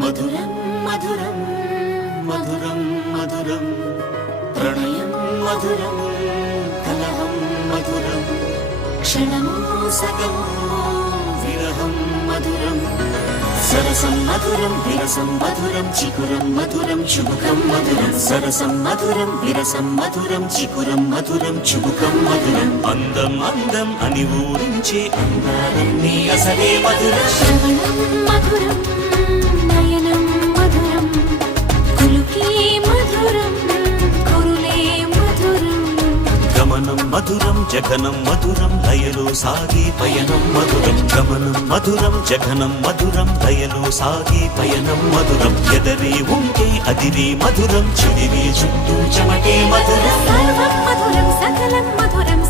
మధురం మధురం మధురం మధురం ప్రణయం మధురం కలహం మధురం క్షణము సగము విరహం మధురం సరసం మధురం విరసం మధురం చికురం మధురం చుబుకం మధురం సరసం మధురం విరసం మధురం చికురం మధురం చుబుకం మధురం అందం అందం అని ఊరించే అందాలన్నీ అసలే మధురం శ్రవణం మధురం నయనం మధురం కులుకే మధురం కురులే మధురం గమనం మధురం జగనం మధురం లయలో సాగే పయనం మధురం గమనం మధురం జగనం మధురం లయలో సాగే పయనం మధురం ఎదరే ఉంటే అదిరే మధురం చెదిరే చుట్టూ చెమటే మధురం సర్వం మధురం సకలం మధురం